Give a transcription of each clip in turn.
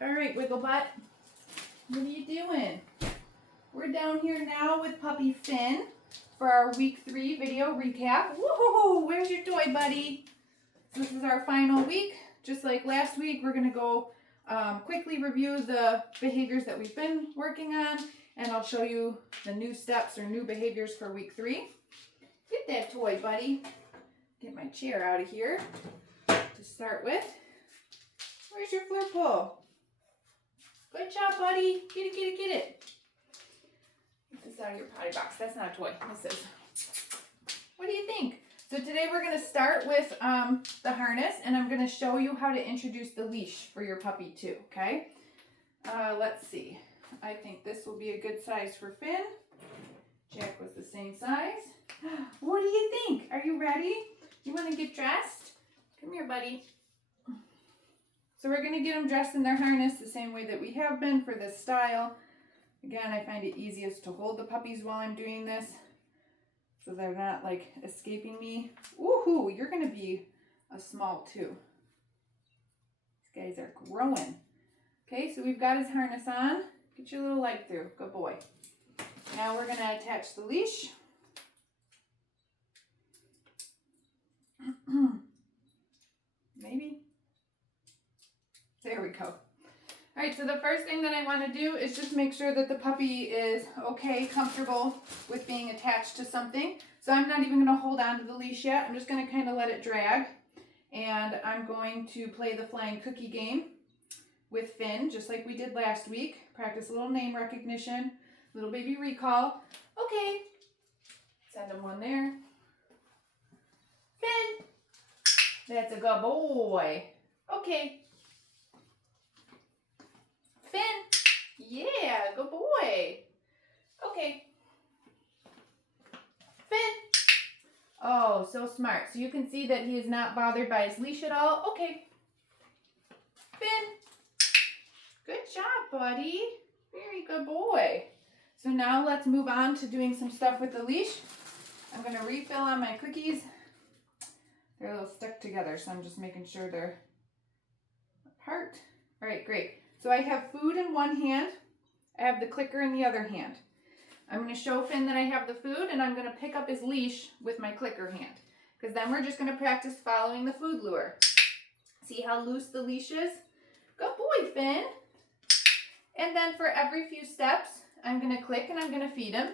All right, Wigglebutt, what are you doing? We're down here now with puppy Finn for our week 3 video recap. Woohoo! Where's your toy, buddy? So this is our final week. Just like last week, we're gonna go quickly review the behaviors that we've been working on, and I'll show you the new steps or new behaviors for week 3. Get that toy, buddy. Get my chair out of here to start with. Where's your flirt pole? Good job, buddy. Get it, get it, get it. Get this out of your potty box. That's not a toy. This is. What do you think? So today we're going to start with the harness, and I'm going to show you how to introduce the leash for your puppy too, okay? Let's see. I think this will be a good size for Finn. Jack was the same size. What do you think? Are you ready? You want to get dressed? Come here, buddy. So we're going to get them dressed in their harness the same way that we have been for this style. Again, I find it easiest to hold the puppies while I'm doing this so they're not like escaping me. Woohoo, you're going to be a small too. These guys are growing. Okay, so we've got his harness on. Get your little leg through. Good boy. Now we're going to attach the leash. Maybe. There we go. All right, so the first thing that I want to do is just make sure that the puppy is okay, comfortable with being attached to something. So I'm not even going to hold on to the leash yet. I'm just going to kind of let it drag. And I'm going to play the flying cookie game with Finn, just like we did last week. Practice a little name recognition, little baby recall. Okay, send him one there. Finn, that's a good boy. Okay. Finn, yeah, good boy. Okay. Finn. Oh, so smart. So you can see that he is not bothered by his leash at all. Okay. Finn. Good job, buddy. Very good boy. So now let's move on to doing some stuff with the leash. I'm going to refill on my cookies. They're a little stuck together, so I'm just making sure they're apart. All right, great. So I have food in one hand. I have the clicker in the other hand. I'm going to show Finn that I have the food, and I'm going to pick up his leash with my clicker hand. Because then we're just going to practice following the food lure. See how loose the leash is? Good boy, Finn. And then for every few steps, I'm going to click and I'm going to feed him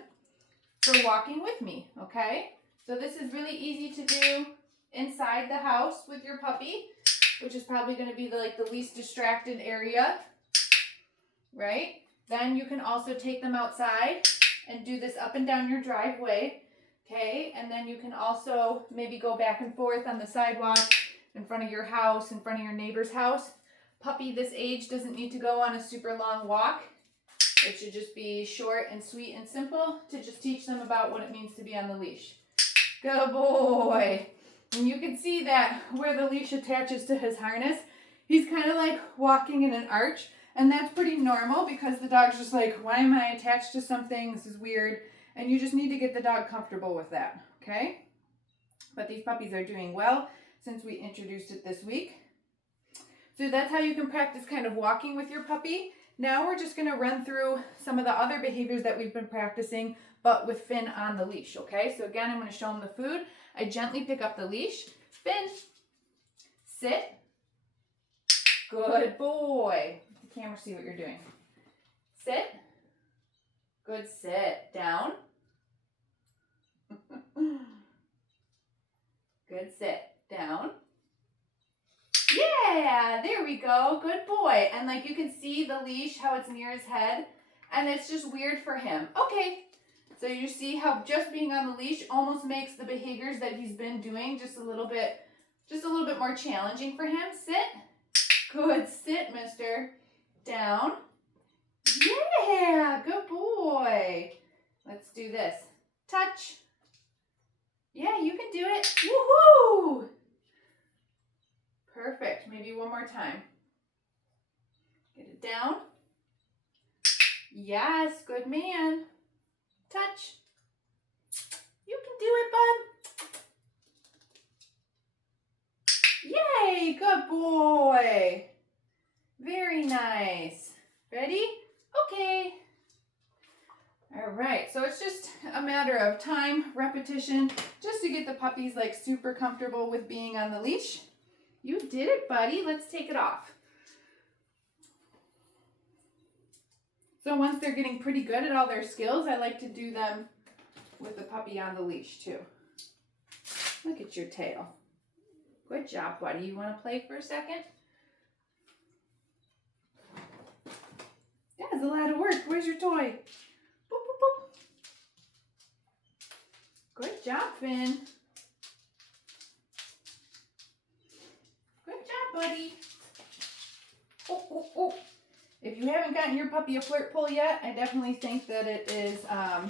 for walking with me, okay? So this is really easy to do inside the house with your puppy, which is probably going to be the least distracted area, right? Then you can also take them outside and do this up and down your driveway, okay? And then you can also maybe go back and forth on the sidewalk in front of your house, in front of your neighbor's house. Puppy this age doesn't need to go on a super long walk. It should just be short and sweet and simple to just teach them about what it means to be on the leash. Good boy. And you can see that where the leash attaches to his harness, he's kind of like walking in an arch. And that's pretty normal because the dog's just like, why am I attached to something? This is weird. And you just need to get the dog comfortable with that, okay? But these puppies are doing well since we introduced it this week. So that's how you can practice kind of walking with your puppy. Now we're just going to run through some of the other behaviors that we've been practicing, but with Finn on the leash, okay? So again, I'm going to show him the food. I gently pick up the leash. Finn, sit. Good boy. Let the camera see what you're doing. Sit. Good sit. Down. Good sit. Down. Yeah, there we go. Good boy. And like you can see the leash, how it's near his head, and it's just weird for him. Okay. So you see how just being on the leash almost makes the behaviors that he's been doing just a little bit more challenging for him. Sit. Good sit, mister. Down. Yeah, good boy. Let's do this. Touch. Yeah, you can do it. Woohoo! Perfect. Maybe one more time. Get it down. Yes, good man. Touch. You can do it, bud. Yay, good boy. Very nice. Ready? Okay. All right, so it's just a matter of time, repetition, just to get the puppies like super comfortable with being on the leash. You did it, buddy. Let's take it off. So once they're getting pretty good at all their skills, I like to do them with the puppy on the leash too. Look at your tail. Good job, buddy. You want to play for a second? Yeah, it's a lot of work. Where's your toy? Boop, boop, boop. Good job, Finn. Good job, buddy. Oh, oh, oh. If you haven't gotten your puppy a flirt pull yet, I definitely think that it is a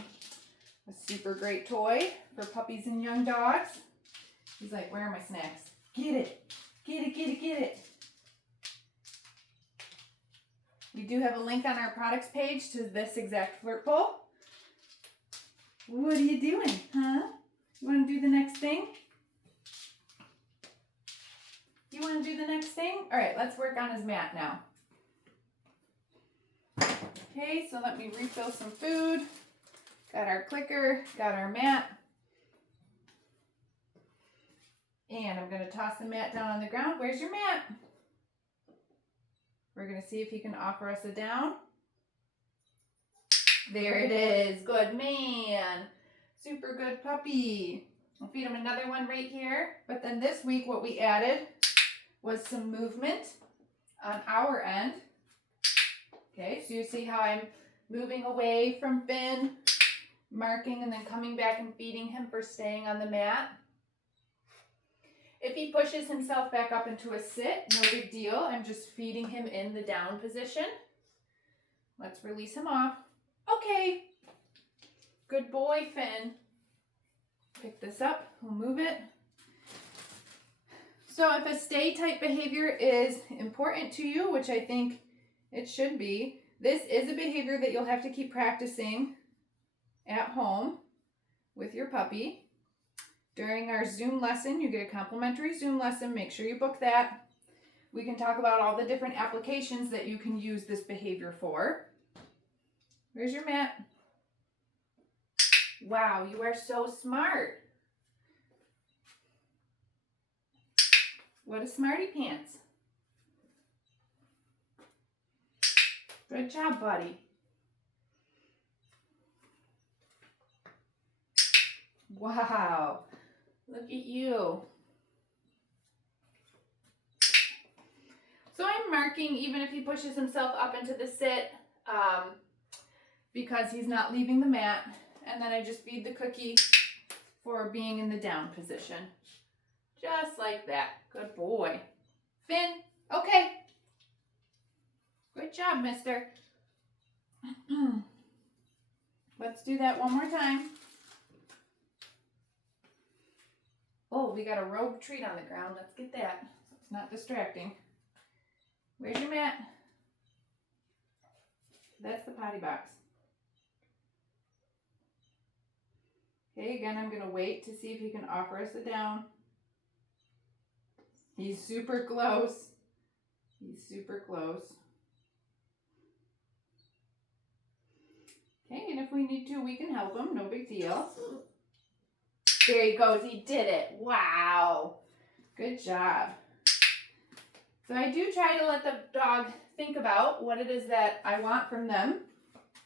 super great toy for puppies and young dogs. He's like, where are my snacks? Get it. Get it, get it, get it. We do have a link on our products page to this exact flirt pull. What are you doing, huh? You want to do the next thing? You want to do the next thing? All right, let's work on his mat now. Okay, so let me refill some food. Got our clicker, got our mat. And I'm going to toss the mat down on the ground. Where's your mat? We're going to see if he can offer us a down. There it is. Good man. Super good puppy. I'll feed him another one right here. But then this week what we added was some movement on our end. Okay, so you see how I'm moving away from Finn, marking, and then coming back and feeding him for staying on the mat. If he pushes himself back up into a sit, no big deal. I'm just feeding him in the down position. Let's release him off. Okay. Good boy, Finn. Pick this up. We'll move it. So if a stay type behavior is important to you, which I think it should be, this is a behavior that you'll have to keep practicing at home with your puppy. During our Zoom lesson, you get a complimentary Zoom lesson. Make sure you book that. We can talk about all the different applications that you can use this behavior for. Where's your mat? Wow, you are so smart. What a smarty pants. Good job, buddy. Wow. Look at you. So I'm marking even if he pushes himself up into the sit because he's not leaving the mat. And then I just feed the cookie for being in the down position. Just like that. Good boy. Finn, okay. Good job, mister. Let's do that one more time. Oh, we got a rogue treat on the ground. Let's get that so it's not distracting. Where's your mat? That's the potty box. Okay, again, I'm going to wait to see if he can offer us a down. He's super close. He's super close. Okay, and if we need to, we can help him. No big deal. There he goes. He did it. Wow. Good job. So I do try to let the dog think about what it is that I want from them.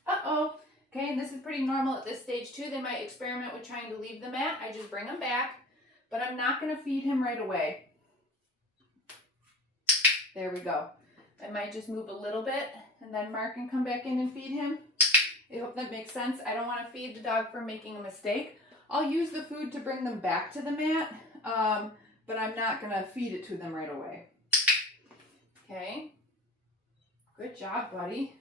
Uh-oh. Okay, and this is pretty normal at this stage too. They might experiment with trying to leave the mat. I just bring him back, but I'm not going to feed him right away. There we go. I might just move a little bit and then Mark can come back in and feed him. I hope that makes sense. I don't want to feed the dog for making a mistake. I'll use the food to bring them back to the mat, but I'm not going to feed it to them right away. Okay. Good job, buddy.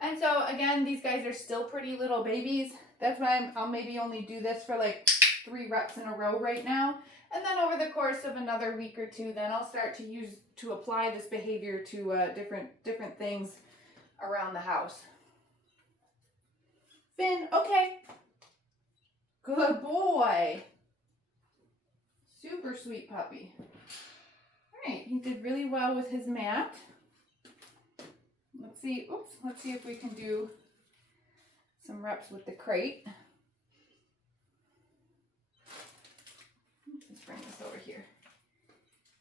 And so, again, these guys are still pretty little babies. That's why I'll maybe only do this for like 3 reps in a row right now. And then over the course of another week or two, then I'll start to apply this behavior to different things around the house. Finn, okay. Good boy. Super sweet puppy. All right, he did really well with his mat. Let's see, oops, let's see if we can do some reps with the crate. Let's bring this over here.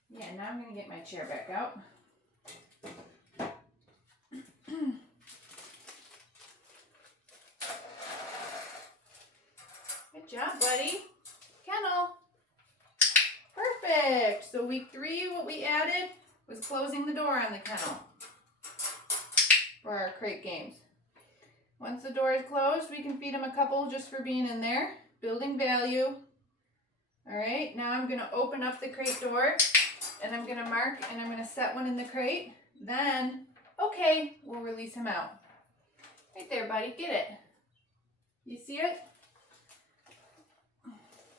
Yeah, now I'm gonna get my chair back out. Good job, buddy. Kennel. Perfect. So week 3, what we added was closing the door on the kennel for our crate games. Once the door is closed, we can feed him a couple just for being in there, building value. All right, now I'm gonna open up the crate door and I'm gonna mark and I'm gonna set one in the crate. Then, okay, we'll release him out. Right there, buddy, get it. You see it?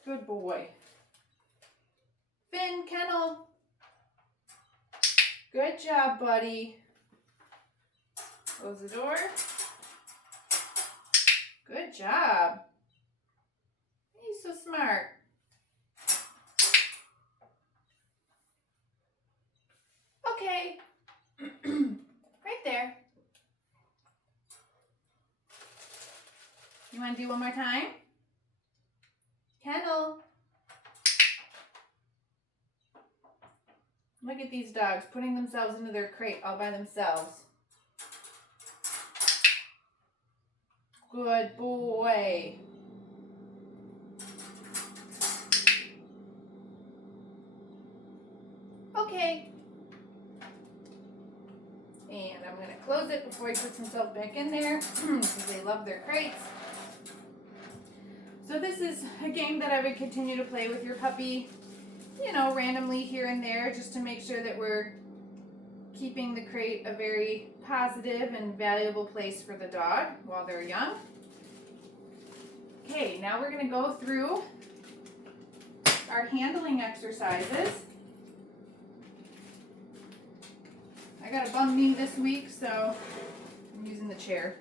Good boy. Finn, kennel. Good job, buddy. Close the door. Good job. He's so smart. Okay. Right there. You want to do one more time? Kennel. Look at these dogs putting themselves into their crate all by themselves. Good boy. Okay. And I'm going to close it before he puts himself back in there because they love their crates. So this is a game that I would continue to play with your puppy, you know, randomly here and there, just to make sure that we're keeping the crate a very positive and valuable place for the dog while they're young. Okay, now we're going to go through our handling exercises. I got a bum knee this week, so I'm using the chair.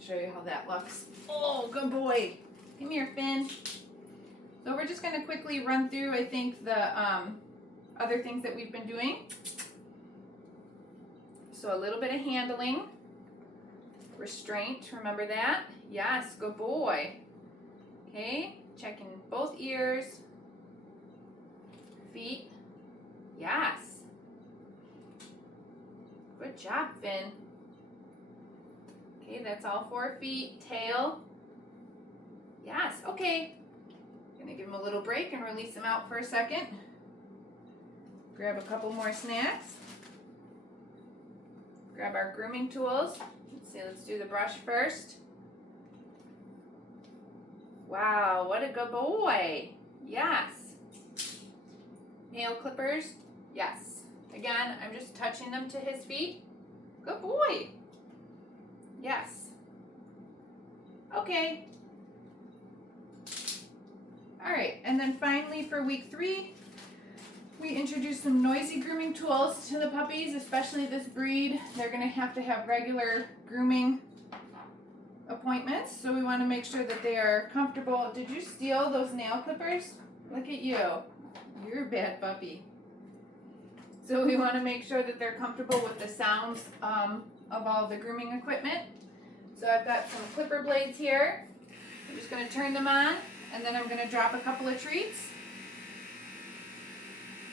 Show you how that looks. Oh, good boy. Come here, Finn. So we're just going to quickly run through, I think, the other things that we've been doing. So a little bit of handling. Restraint, remember that? Yes, good boy. Okay, checking both ears. Feet. Yes. Good job, Finn. Okay, that's all 4 feet. Tail. Yes, okay. Gonna give him a little break and release him out for a second. Grab a couple more snacks. Grab our grooming tools. Let's see, let's do the brush first. Wow, what a good boy. Yes. Nail clippers. Yes. Again, I'm just touching them to his feet. Good boy. Yes. Okay. All right, and then finally for week 3, we introduced some noisy grooming tools to the puppies, especially this breed. They're gonna have to have regular grooming appointments, so we wanna make sure that they are comfortable. Did you steal those nail clippers? Look at you. You're a bad puppy. So we wanna make sure that they're comfortable with the sounds of all the grooming equipment. So I've got some clipper blades here. I'm just gonna turn them on, and then I'm gonna drop a couple of treats.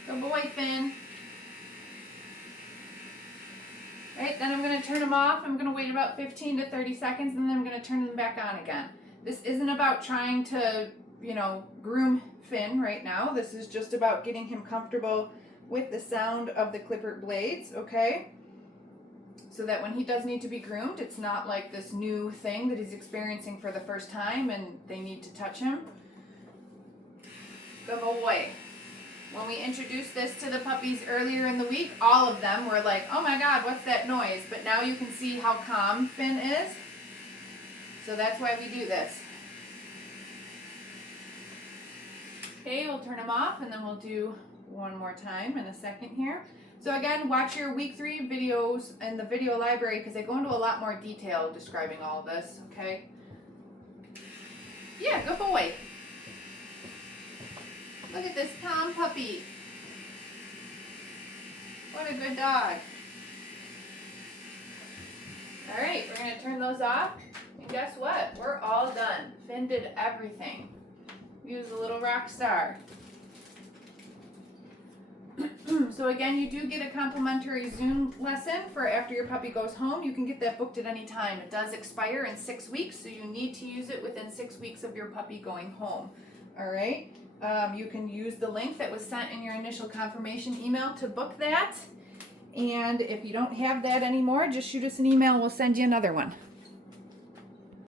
Good boy, Finn. Right, then I'm gonna turn them off. I'm gonna wait about 15 to 30 seconds, and then I'm gonna turn them back on again. This isn't about trying to, you know, groom Finn right now. This is just about getting him comfortable with the sound of the clipper blades, okay? So that when he does need to be groomed, it's not like this new thing that he's experiencing for the first time and they need to touch him. Good boy. When we introduced this to the puppies earlier in the week, all of them were like, oh my God, what's that noise? But now you can see how calm Finn is. So that's why we do this. Okay, we'll turn them off and then we'll do one more time in a second here. So again, watch your week 3 videos in the video library because they go into a lot more detail describing all of this, okay? Yeah, good boy. Look at this calm puppy. What a good dog. All right, we're gonna turn those off. And guess what? We're all done. Finn did everything. Use a little rock star. So again, you do get a complimentary Zoom lesson for after your puppy goes home. You can get that booked at any time. It does expire in 6 weeks, so you need to use it within 6 weeks of your puppy going home. All right. You can use the link that was sent in your initial confirmation email to book that. And if you don't have that anymore, just shoot us an email and we'll send you another one.